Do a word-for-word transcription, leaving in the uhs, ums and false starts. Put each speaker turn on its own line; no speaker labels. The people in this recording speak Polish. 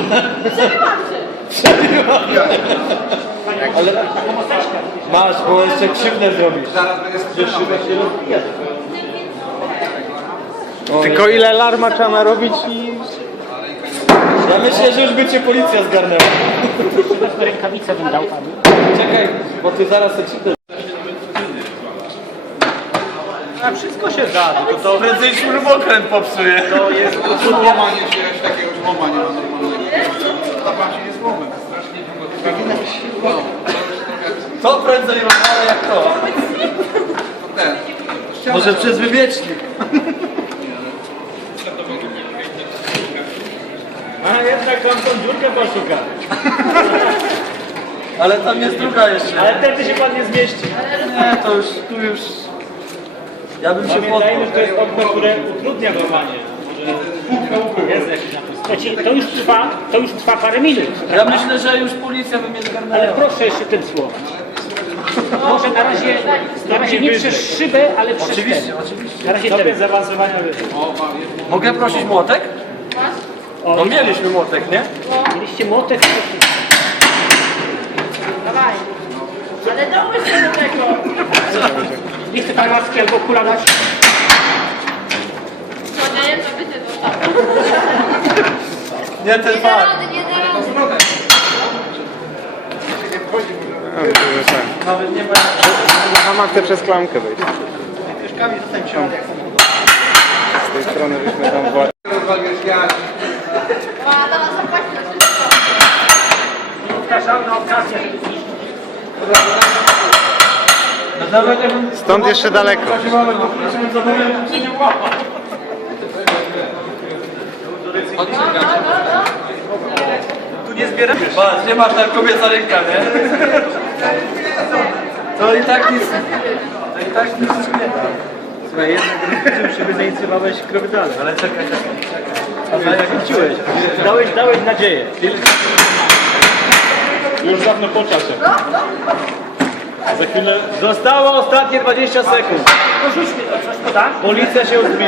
Przebiłam się.
Ale masz, bo jeszcze krzywdę zrobisz.
Zaraz będę sprzedawał.
Tylko ile alarma trzeba narobić i...
Ja myślę, że już by cię policja zgarnęła.
Rękawice bym dał panu.
Czekaj, bo ty zaraz odczytasz.
A wszystko się da, tylko to prędzej śrubokręt popsuje. To jest...
Złamanie się, takiego złoma nie ma normalnego. Ta pan się nie złomę, to strasznie długo.
To prędzej rozwalę jak to.
To ten.
Może przez wywiecznik.
A jednak tam tą dziurkę poszuka.
Ale tam jest druga jeszcze.
Ale wtedy się pan nie zmieści.
Nie, to już, tu już... Ja bym się
Pamiętajmy, że
podpał.
to jest okno, które utrudnia normalnie. Może jest jakiś napis.
Słuchajcie, to już trwa, to już trwa parę minut.
Ja myślę, że już policja by mnie
Ale
zgarnęła.
proszę jeszcze ten słowo. Może na razie, na razie nie przez szybę, ale przez
Oczywiście,
ten.
oczywiście.
Na razie
Stopień
ten.
zaawansowania wyżej.
Mogę prosić młotek?
O,
No mieliśmy młotek, nie?
mieliście młotek.
Dawaj. Ale dołóż się do tego.
Nie chce pan łaski albo kula dać?
Chodź, jedno bycie dostał.
Nie ten
Nie da
fakt.
rady, nie da rady.
Nawet nie ma...
Mama chce przez klamkę wejść. Z tej strony byśmy tam była.
Rozwaliłeś ja.
Ła, dała zapłacić na wszystko.
Przepraszam na okazję, żeby zniszczyć.
Nawet jakbym...
Stąd jeszcze daleko.
Mamy, bo musimy zobaczyć, czy nie łapa. Tu nie zbieramy. Patrz, nie masz tak kobieca ręka, nie? To i tak nic... To i tak nic nie da.
Słuchaj, jednak szyby zainicjowałeś krowy dalej.
Ale czekaj, czekaj, czekaj.
Ale zachęciłeś. Dałeś, dałeś nadzieję. Już dawno po czasie. Za chwilę... Zostało ostatnie dwadzieścia sekund.
Porzućmy to, coś poda?
Policja się uzbierze.